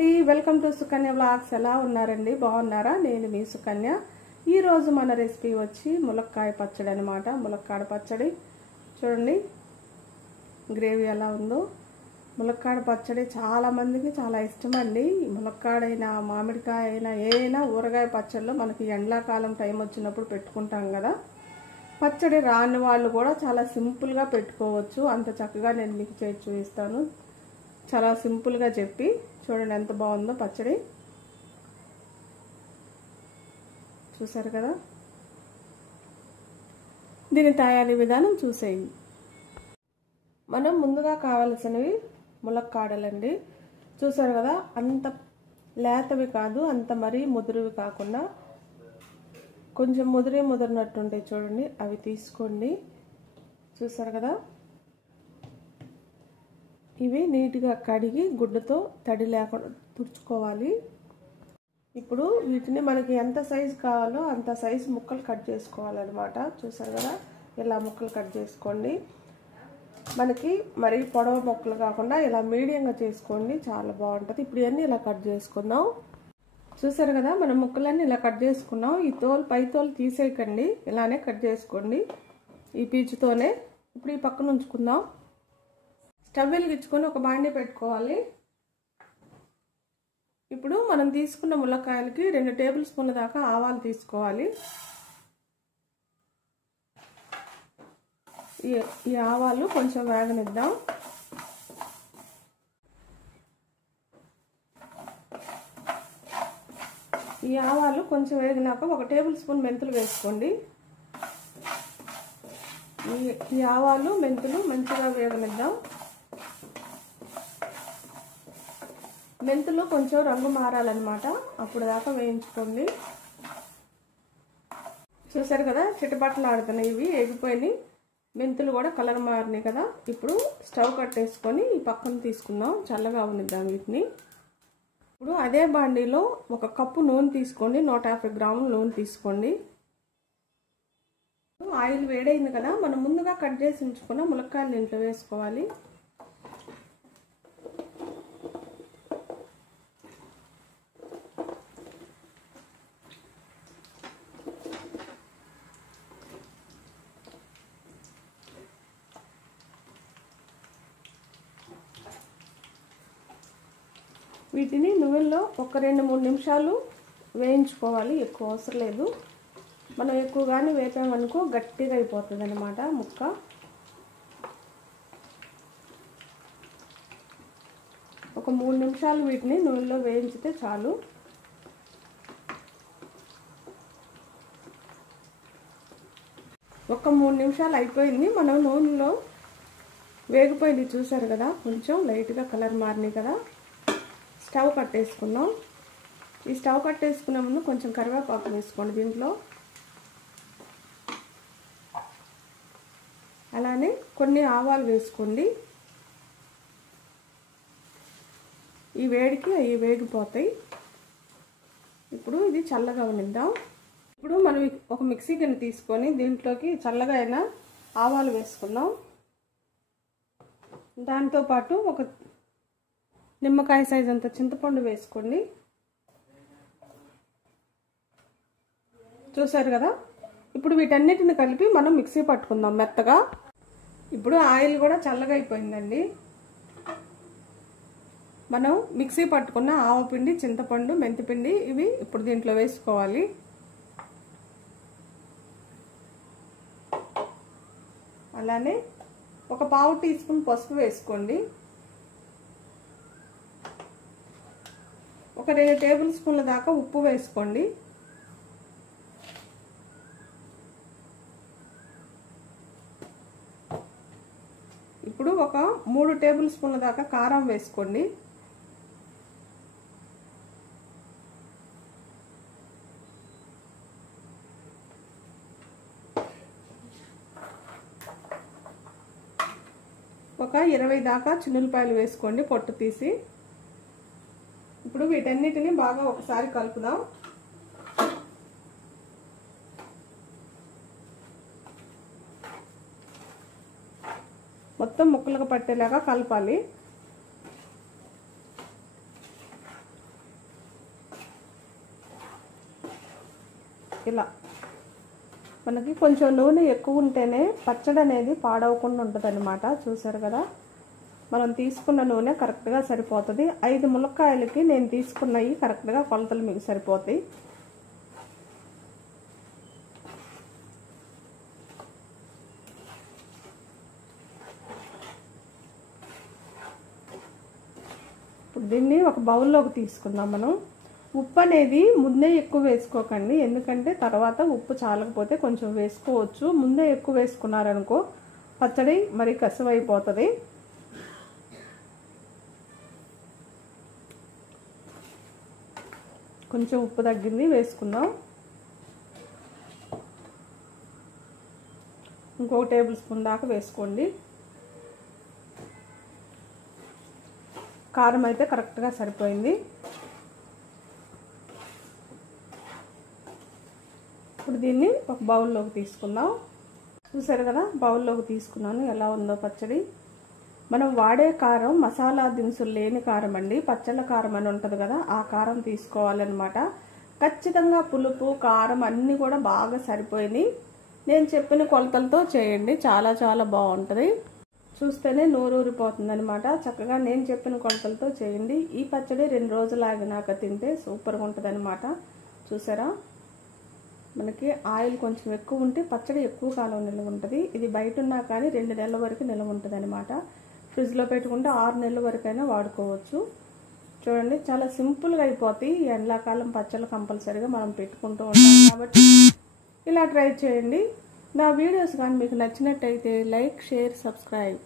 అండి, welcome to Sukanya vlogs. ఎలా ఉన్నారండి? బాగున్నారా? నేను మీ సుకన్య. ఈ రోజు మన రెసిపీ వచ్చి ములక్కాయ పచ్చడి అన్నమాట. ములక్కాడ పచ్చడి చూడండి, గ్రేవీ ఎలా ఉందో. ములక్కాడ పచ్చడి చాలా మందికి చాలా ఇష్టం అండి. ములక్కాడైనా మామిడికాయ అయినా ఏదైనా ఊరగాయ పచ్చడిలో మనకి ఎండాకాలం టైం వచ్చినప్పుడు పెట్టుకుంటాం కదా. పచ్చడి రాని వాళ్ళు కూడా చాలా సింపుల్గా పెట్టుకోవచ్చు. అంత చక్కగా నేను మీకు చేసి చూపిస్తాను. చాలా సింపుల్గా చెప్పి చూడండి ఎంత బాగుందో పచ్చడి. చూసారు కదా, దీని తయారీ విధానం చూసేయండి. మనం ముందుగా కావలసినవి ములక్కాడలండి. చూసారు కదా, అంత లేతవి కాదు, అంత మరీ ముదురువి కాకుండా కొంచెం ముదిరినట్టుంటాయి చూడండి, అవి తీసుకోండి. చూసారు కదా, ఇవి నీట్గా కడిగి గుడ్డతో తడి లేకుండా తుడుచుకోవాలి. ఇప్పుడు వీటిని మనకి ఎంత సైజు కావాలో అంత సైజు ముక్కలు కట్ చేసుకోవాలన్నమాట. చూసారు కదా, ఇలా ముక్కలు కట్ చేసుకోండి. మనకి మరి పొడవు ముక్కలు కాకుండా ఇలా మీడియంగా చేసుకోండి, చాలా బాగుంటుంది. ఇప్పుడు ఇవన్నీ ఇలా కట్ చేసుకుందాం. చూసారు కదా, మనం ముక్కలన్నీ ఇలా కట్ చేసుకున్నాం. ఈ పై తోలు తీసేయకండి, ఇలానే కట్ చేసుకోండి ఈ పీచుతోనే. ఇప్పుడు ఈ పక్కన ఉంచుకుందాం. స్టవ్ వెలిగించుకొని ఒక బాండీ పెట్టుకోవాలి. ఇప్పుడు మనం తీసుకున్న ములక్కాయలకి 2 టేబుల్ స్పూన్ల దాకా ఆవాలు తీసుకోవాలి. ఈ ఆవాలు కొంచెం వేగనిద్దాం. ఈ ఆవాలు కొంచెం వేగినాక 1 టేబుల్ స్పూన్ మెంతులు వేసుకోండి. ఈ ఆవాలు మెంతులు మంచిగా వేగనిద్దాం. మెంతులు కొంచెం రంగు మారాలన్నమాట, అప్పుడు దాకా వేయించుకోండి. చూసారు కదా, చిటపట్లు ఆడుతున్నాయి, ఇవి ఎగిపోయినాయి. మెంతులు కూడా కలర్ మారినాయి కదా. ఇప్పుడు స్టవ్ కట్టేసుకొని ఈ పక్కన తీసుకుందాం, చల్లగా ఉన్నిద్దాం వీటిని. ఇప్పుడు అదే బాండీలో 1 కప్పు నూనె తీసుకోండి, 150 గ్రాముల నూనె తీసుకోండి. ఆయిల్ వేడైంది కదా, మనం ముందుగా కట్ చేసి ఉంచుకున్న ములక్కాయలు ఇంట్లో వేసుకోవాలి. వీటిని నూనెలో 1-2-3 నిమిషాలు వేయించుకోవాలి, ఎక్కువ అవసరం లేదు. మనం ఎక్కువగానే వేపామనుకో గట్టిగా అయిపోతుంది అన్నమాట ముక్క. ఒక 3 నిమిషాలు వీటిని నూనెలో వేయించితే చాలు. ఒక 3 నిమిషాలు అయిపోయింది. మనం నూనెలో వేగిపోయింది, చూసారు కదా, కొంచెం లైట్గా కలర్ మారినాయి కదా. స్టవ్ కట్టేసుకుందాం. ఈ స్టవ్ కట్టేసుకునే ముందు కొంచెం కరివేపాకు వేసుకోండి దీంట్లో. అలానే కొన్ని ఆవాలు వేసుకోండి. ఈ వేడికి అవి వేగిపోతాయి. ఇప్పుడు ఇది చల్లగా ఉన్నిద్దాం. ఇప్పుడు మనం ఒక మిక్సీ గిన్నె తీసుకొని దీంట్లోకి చల్లగా అయిన ఆవాలు వేసుకుందాం. దాంతోపాటు ఒక నిమ్మకాయ సైజ్ అంత చింతపండు వేసుకోండి. చూసారు కదా, ఇప్పుడు వీటన్నిటిని కలిపి మనం మిక్సీ పట్టుకుందాం మెత్తగా. ఇప్పుడు ఆయిల్ కూడా చల్లగా అయిపోయిందండి. మనం మిక్సీ పట్టుకున్న ఆవపిండి, చింతపండు, మెంతిపిండి ఇవి ఇప్పుడు దీంట్లో వేసుకోవాలి. అలానే ఒక 1/2 టీ స్పూన్ పసుపు వేసుకోండి. ఒక 2 టేబుల్ స్పూన్ల దాకా ఉప్పు వేసుకోండి. ఇప్పుడు ఒక 3 టేబుల్ స్పూన్ల దాకా కారం వేసుకోండి. ఒక 20 దాకా చిన్నులపాయలు వేసుకోండి పొట్టు తీసి. ఇప్పుడు వీటన్నిటిని బాగా ఒకసారి కలుపుదాం. మొత్తం ముక్కలకు పట్టేలాగా కలపాలి. ఇలా మనకి కొంచెం నూనె ఎక్కువ ఉంటేనే పచ్చడి అనేది పాడవకుండా ఉంటుందన్నమాట. చూసారు కదా, మనం తీసుకున్న నూనె కరెక్ట్గా సరిపోతుంది. 5 ములక్కాయలకి నేను తీసుకున్నవి కరెక్ట్గా కొలతలు మీకు సరిపోతాయి. ఇప్పుడు దీన్ని ఒక బౌల్లోకి తీసుకుందాం మనం. ఉప్పు అనేది ముందే ఎక్కువ వేసుకోకండి, ఎందుకంటే తర్వాత ఉప్పు చాలకపోతే కొంచెం వేసుకోవచ్చు. ముందే ఎక్కువ వేసుకున్నారనుకో పచ్చడి మరి కసువైపోతుంది. కొంచెం ఉప్పు తగ్గింది, వేసుకుందాం. ఇంకో టేబుల్ స్పూన్ దాకా వేసుకోండి. కారం అయితే కరెక్ట్గా సరిపోయింది. ఇప్పుడు దీన్ని ఒక బౌల్లోకి తీసుకుందాం. చూసారు కదా, బౌల్లోకి తీసుకున్నాను. ఎలా ఉందో పచ్చడి. మనం వాడే కారం మసాలా దినుసులు లేని కారం అండి, పచ్చళ్ళ కారం అని ఉంటుంది కదా, ఆ కారం తీసుకోవాలన్నమాట. ఖచ్చితంగా పులుపు కారం అన్నీ కూడా బాగా సరిపోయినాయి. నేను చెప్పిన కొలతలతో చేయండి, చాలా చాలా బాగుంటుంది. చూస్తేనే నోరూరిపోతుంది అనమాట. చక్కగా నేను చెప్పిన కొలతలతో చేయండి. ఈ పచ్చడి 2 రోజులు ఆగినాక తింటే సూపర్గా ఉంటుంది అనమాట. చూసారా, మనకి ఆయిల్ కొంచెం ఎక్కువ ఉంటే పచ్చడి ఎక్కువ కాలం నిల్వ ఉంటుంది. ఇది బయట ఉన్నా కానీ 2 నెలల వరకు నిల్వ ఉంటుంది అనమాట. ఫ్రిడ్జ్లో పెట్టుకుంటే 6 నెలల వరకైనా వాడుకోవచ్చు. చూడండి, చాలా సింపుల్గా అయిపోతాయి. ఎండాకాలం పచ్చళ్ళు కంపల్సరీగా మనం పెట్టుకుంటూ ఉంటాం కాబట్టి ఇలా ట్రై చేయండి. నా వీడియోస్ కానీ మీకు నచ్చినట్టయితే లైక్, షేర్, సబ్స్క్రైబ్.